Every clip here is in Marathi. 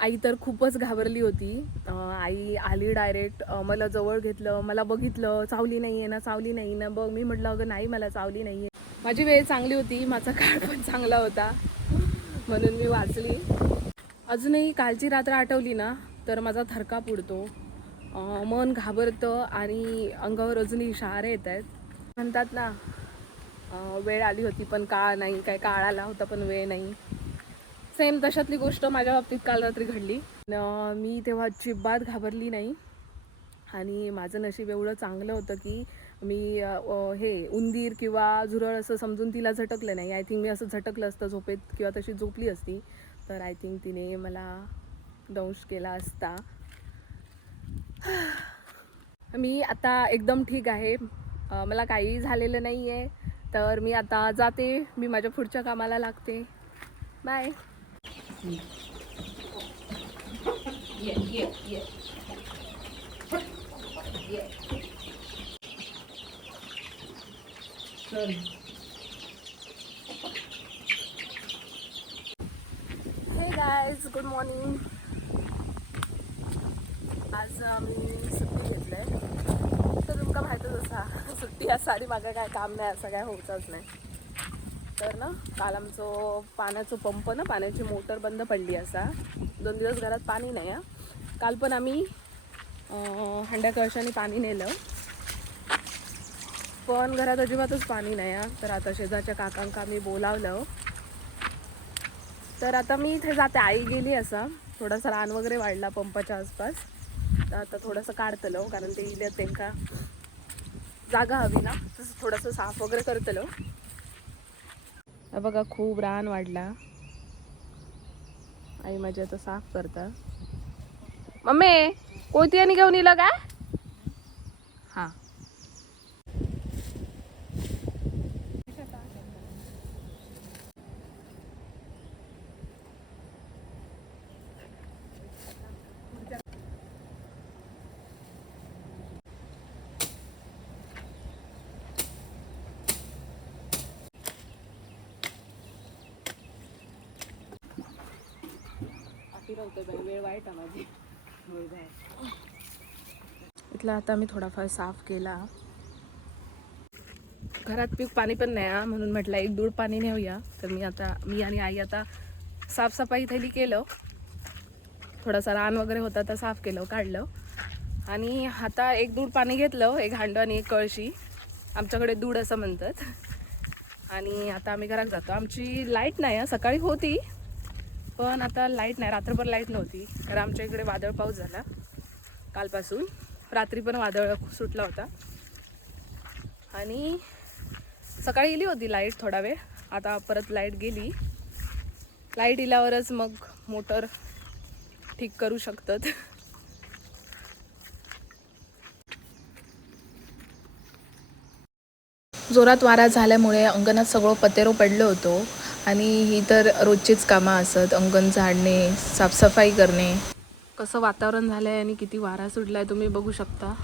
आई तर खूपच घाबरली होती. आई आली डायरेक्ट मला जवळ घेतलं मला बघितलं चावली नाही आहे ना चावली नाही ना बघ मी म्हटलं अगं नाही मला चावली नाही आहे माझी वेळ चांगली होती माझा काळ पण चांगला होता म्हणून मी वाचली. अजूनही कालची रात्र आठवली ना तर माझा थरका पुडतो मन घाबरतं आणि अंगावर अजूनही शहारे येत आहेत. म्हणतात ना वेळ आली होती पण काळ नाही काय काळ आला होता पण वेळ नाही. सेम तशातली गोष्ट माझ्या बाबतीत काल रात्री घडली. मी तेव्हा अजिबात घाबरली नाही. आणि माझं नशीब एवढं चांगलं होतं की मी हे उंदीर किंवा झुरळ असं समजून तिला झटकलं नाही. आय थिंक मी असं झटकलं असतं झोपेत किंवा तशी झोपली असती. तर आय थिंक तिने मला दंश केला असता. मी आता एकदम ठीक आहे. मला काही झालेलं नाही आहे तर मी आता जाते. मी माझ्या पुढच्या कामाला लागते. बाय हे गायज गुड मॉर्निंग आज आम्ही सुट्टी घेतलंय तर तुमका माहितच असा सुट्टी असा आणि मागं काय काम नाही असं काय होतच नाही. तर ना काल आमचं पाण्याचं पंप ना पाण्याची मोटर बंद पडली असा. दोन दिवस घरात पाणी नाही आहे. काल पण आम्ही हंड्या कळशाने पाणी नेलं. पण घरात अजिबातच पाणी नाही आहे. तर आता शेजारच्या काकांका मी बोलावलं. तर आता मी इथे जाते. आई गेली असा. थोडासा रान वगैरे वाढला पंपाच्या आसपास. तर आता थोडंसं काढतलो कारण ते इल्यात त्यांका जागा हवी ना. तसं थोडंसं साफ वगैरे करतलो बघा खूप रान वाढला. आई माझी आता साफ करता. मम्मी कोणती आणि घेऊन येलं काय वेळ वाईट आहे माझी. इथला आता मी थोडाफार साफ केला. घरात पीक पाणी पण नाही म्हणून म्हटलं एक दूड पाणी नेऊया. तर मी आता मी आणि आई आता साफसफाई थैली केलं. थोडासा रान वगैरे होता तर साफ केलं काढलं. आणि आता एक दूड पाणी घेतलं एक हांड आणि एक कळशी. आमच्याकडे दूध असं म्हणतात. आणि आता आम्ही घरात जातो. आमची लाइट नाही सकाळी होती. पण आता लाइट नाही रात्रभर लाइट नव्हती. कारण आमच्या इकडे वादळ पाऊस झाला कालपासून. रात्री पण वादळ सुटला होता. आणि सकाळी गेली होती लाइट थोडा वेळ. आता परत लाइट गेली. लाइट इल्यावरच मग मोटर ठीक करू शकतात. जोरात वारा झाल्यामुळे अंगणात सगळं पतेरो पडलं होतं. आणि ही तर रोजचीच कामं असत. अंगण झाडणे साफसफाई करणे. कसं वातावरण झालंय आणि किती वारा सुटलाय तुम्ही बघू शकता.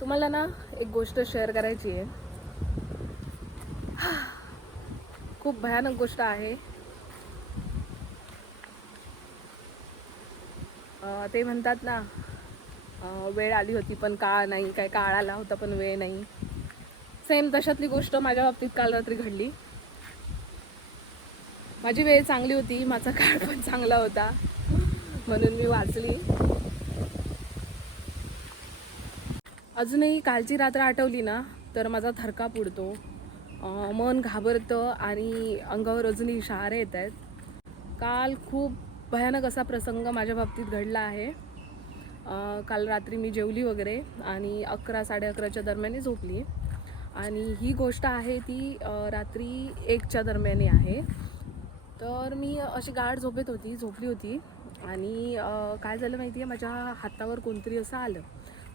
तुम्हाला ना एक गोष्ट शेअर करायची आहे. खूप भयानक गोष्ट आहे. ते म्हणतात ना वेळ आली होती पण काळ नाही काय काळ आला होता पण वेळ नाही. सेम तशातली गोष्ट माझ्या बाबतीत काल रात्री घडली. माझी वेळ चांगली होती माझा काळ पण चांगला होता म्हणून मी वाचली. अजूनही कालची रात्र आठवली ना तर माझा थरकाप उडतो मन घाबरतं आणि अंगावर अजूनही शहारे येत आहेत. काल खूप भयानक असा प्रसंग माझ्या बाबतीत घडला आहे. काल रात्री मी जेवली वगैरे आणि अकरा साडे अकराच्या दरम्याने झोपली. आणि ही गोष्ट आहे ती रात्री एकच्या दरम्याने आहे. तर मी अशी गाढ झोपेत होती झोपली होती. आणि काय झालं माहिती आहे माझ्या हातावर कोणतरी असं आलं.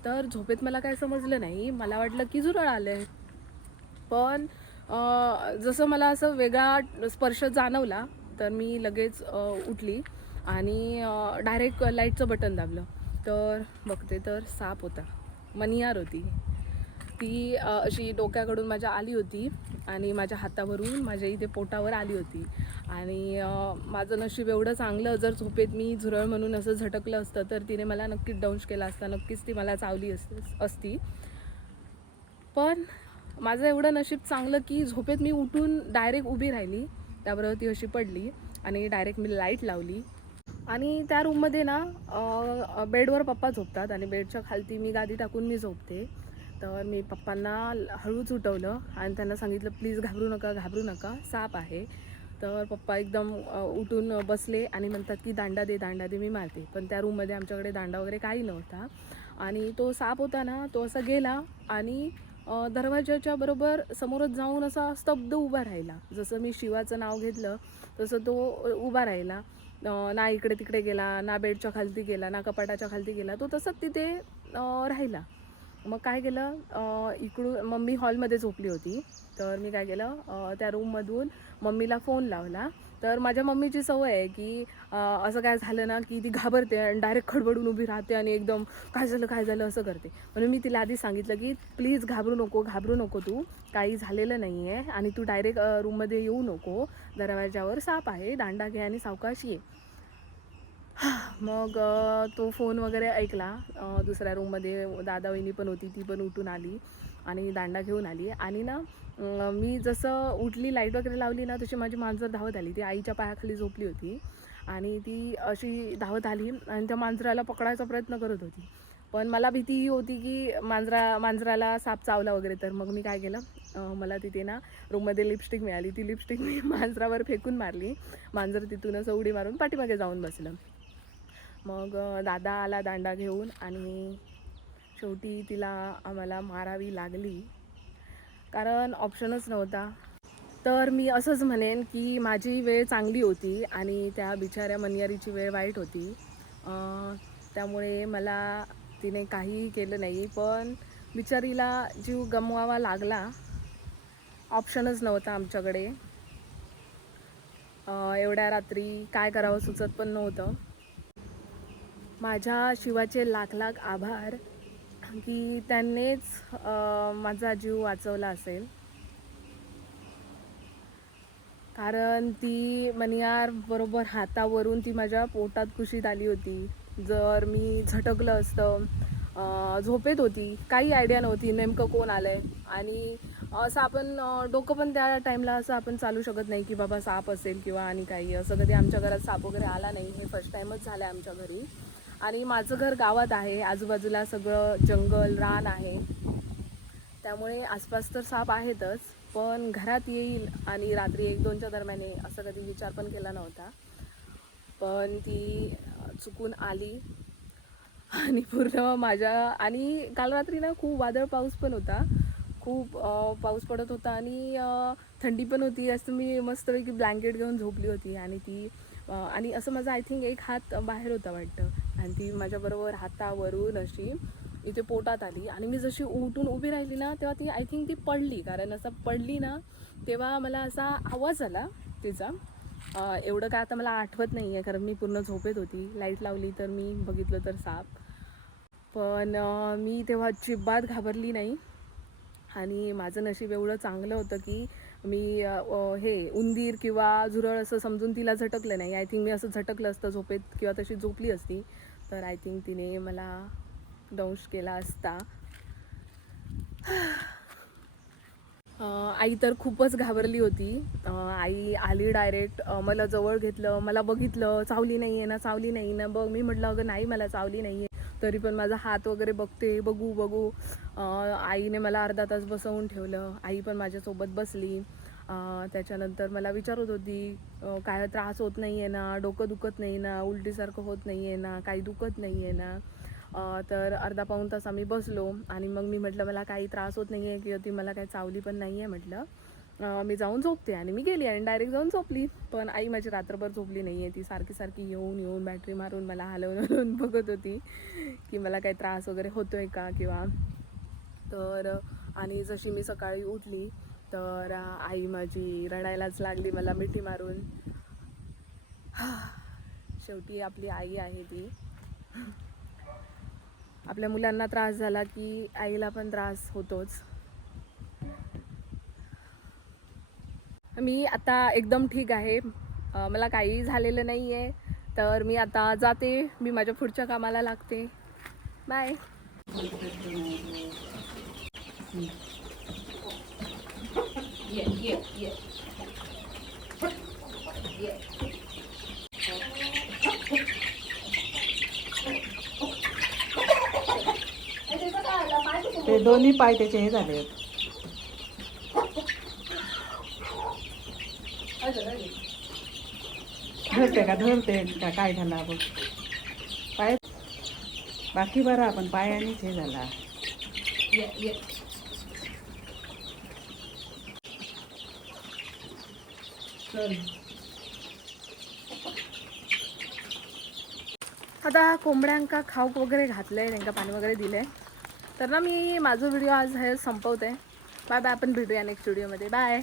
तर झोपेत मला काय समजलं नाही. मला वाटलं की झुरळ आलं आहे पण जसं मला असं वेगळा स्पर्श जाणवला तर मी लगेच उठली. आणि डायरेक्ट लाईटचं बटन दाबलं. तर बघते तर साप होता. मनियार होती. ती अशी डोक्याकडून माझ्या आली होती आणि माझ्या हातावरून माझ्या इथे पोटावर आली होती. आणि माझं नशीब एवढं चांगलं जर झोपेत मी झुरळ म्हणून असं झटकलं असतं तर तिने मला नक्कीच डंश केला असता नक्कीच ती मला चावली असती असती. पण माझं एवढं नशीब चांगलं की झोपेत मी उठून डायरेक्ट उभी राहिली त्याबरोबर ती अशी पडली आणि डायरेक्ट मी लाइट लावली. आणि त्या रूममध्ये ना बेडवर पप्पा झोपतात आणि बेडच्या खालती मी गादी टाकून मी झोपते. तर मी पप्पांना हळूच उठवलं आणि त्यांना सांगितलं प्लीज घाबरू नका घाबरू नका साप आहे. तर पप्पा एकदम उठून बसले आणि म्हणतात की दांडा दे दांडा दे मी मारते. पण त्या रूममध्ये आमच्याकडे दांडा वगैरे काही नव्हता. आणि तो साप होता ना तो असा गेला आणि अ, दरवाजाच्या बरोबर समोरच जाऊन असा स्तब्ध उभा राहिला. जसं मी शिवाचं नाव घेतलं तसं तो उभा राहिला. ना इकडे तिकडे गेला ना बेडच्या खालती गेला ना कपाटाच्या खालती गेला तो तसंच तिथे राहिला. मग काय केलं इकडून मम्मी हॉलमध्ये झोपली होती. तर मी काय केलं त्या रूममधून मम्मीला फोन लावला. तर माझ्या मम्मीची सवय आहे की असं काय झालं ना की ती घाबरते आणि डायरेक्ट खडबडून उभी राहते आणि एकदम काय झालं काय झालं असं करते. म्हणून मी तिला आधी सांगितलं की प्लीज घाबरू नको घाबरू नको तू. काही झालेलं नाही आहे आणि तू डायरेक्ट रूममध्ये येऊ नको. दरवाजावर साप आहे दांडा घे आणि सावकाश ये. मग तो फोन वगैरे ऐकला. दुसऱ्या रूममध्ये दादा वहिनी पण होती ती पण उठून आली आणि दांडा घेऊन आली. आणि ना मी जसं उठली लाइट वगैरे लावली ना तशी माझी मांजर धावत आली. ती आईच्या पायाखाली झोपली होती आणि ती अशी धावत आली आणि त्या मांजराला पकडायचा प्रयत्न करत होती. पण मला भीती ही होती की मांजरा मांजराला साप चावला वगैरे. तर मग मी काय केलं मला तिथे ना रूममध्ये लिपस्टिक मिळाली. ती लिपस्टिक मी मांजरावर फेकून मारली. मांजर तिथूनच उडी मारून पाठीमागे जाऊन बसलं. मग दादा आला दांडा घेऊन आणि शेवटी तिला आम्हाला मारावी लागली. कारण ऑप्शनच नव्हता. तर मी असंच म्हणेन की माझी वेळ चांगली होती आणि त्या बिचाऱ्या मनियारीची वेळ वाईट होती. त्यामुळे मला तिने काहीही केलं नाही. पण बिचारीला जीव गमवावा लागला. ऑप्शनच नव्हता आमच्याकडे. एवढ्या रात्री काय करावं सुचत पण नव्हतं. माझ्या शिवाचे लाख लाख आभार की त्यांनीच माझा जीव वाचवला असेल. कारण ती मनियार बरोबर हातावरून ती माझ्या पोटात कुशीत आली होती. जर मी झटकलं असतं झोपेत होती काही आयडिया नव्हती नेमकं कोण आलं आहे आणि असं आपण डोकं पण त्या टाईमला असं आपण चालू शकत नाही की बाबा साप असेल किंवा आणि काही. असं कधी आमच्या घरात साप वगैरे आला नाही. हे फर्स्ट टाईमच झालं आहे आमच्या घरी. आणि माझं घर गावात आहे. आजूबाजूला सगळं जंगल रान आहे. त्यामुळे आसपास तर साप आहेतच पण घरात येईल आणि रात्री एक दोनच्या दरम्याने असं कधी विचार पण केला नव्हता. पण ती चुकून आली. आणि पूर्ण माझ्या आणि काल रात्री ना खूप वादळ पाऊस पण होता. खूप पाऊस पडत होता आणि थंडी पण होती. असं मी मस्तपैकी ब्लँकेट घेऊन झोपली होती. आणि ती आणि असं माझा आय थिंक एक हात बाहेर होता वाटतं. आणि ती माझ्याबरोबर हातावरून अशी इथे पोटात आली. आणि मी जशी उठून उभी राहिली ना तेव्हा ती आय थिंक ती पडली. कारण असं पडली ना तेव्हा मला असा आवाज आला तिचा. एवढं काय आता मला आठवत नाही आहे कारण मी पूर्ण झोपेत होती. लाइट लावली तर मी बघितलं तर साप. पण मी तेव्हा जिब्बात घाबरली नाही. आणि माझं नशीब एवढं चांगलं होतं की मी हे उंदीर किंवा झुरळ असं समजून तिला झटकलं नाही. आय थिंक मी असं झटकलं असतं झोपेत किंवा तशी झोपली असती. तर आय थिंक तिने मला दंश केला असता. आई तर खूपच घाबरली होती. आई आली डायरेक्ट मला जवळ घेतलं मला बघितलं चावली नाही आहे ना चावली नाही ना बघ मी म्हटलं अगं नाही मला चावली नाही आहे तरी पण माझा हात वगैरे बघते बघू बघू. आईने मला अर्धा तास बसवून ठेवलं. आई पण माझ्यासोबत बसली. त्याच्यानंतर मला विचारत होती काय त्रास होत नाही आहे ना डोकं दुखत नाही ना उलटीसारखं होत नाही आहे ना काही दुखत नाही आहे ना तर अर्धा पाऊण तास आम्ही बसलो आणि मग मी म्हटलं मला काही त्रास होत नाही आहे किंवा ती मला काही चावली पण नाही आहे म्हटलं मी जाऊन झोपते आणि मी गेली आणि डायरेक्ट जाऊन झोपली. पण आई माझी रात्रभर झोपली नाही आहे ती सारखी सारखी येऊन येऊन बॅटरी मारून मला हलवून हलवून बघत होती की मला काही त्रास वगैरे होतो आहे का किंवा. तर आणि जशी मी सकाळी उठली तर आई माझी रडायलाच लागली मला मिठी मारून. शेवटी आपली आई आहे ती. आपल्या मुलांना त्रास झाला की आईला पण त्रास होतोच. मी आता एकदम ठीक आहे. मला काही झालेलं नाही आहे तर मी आता जाते. मी माझ्या पुढच्या कामाला लागते. बाय ते दोन्ही पाय त्याचे हे झाले. धरते का? धरते का? काय झाला बघ पाय बाकी बरा पण पायानेच हे झाला. आता कोंबड्यांका खाऊक वगैरे घातलं आहे त्यांना पाणी वगैरे दिलंय. तर ना मी माझा व्हिडिओ आज हे संपवते. बाय बाय आपण भेटूया नेक्स्ट व्हिडिओमध्ये बाय.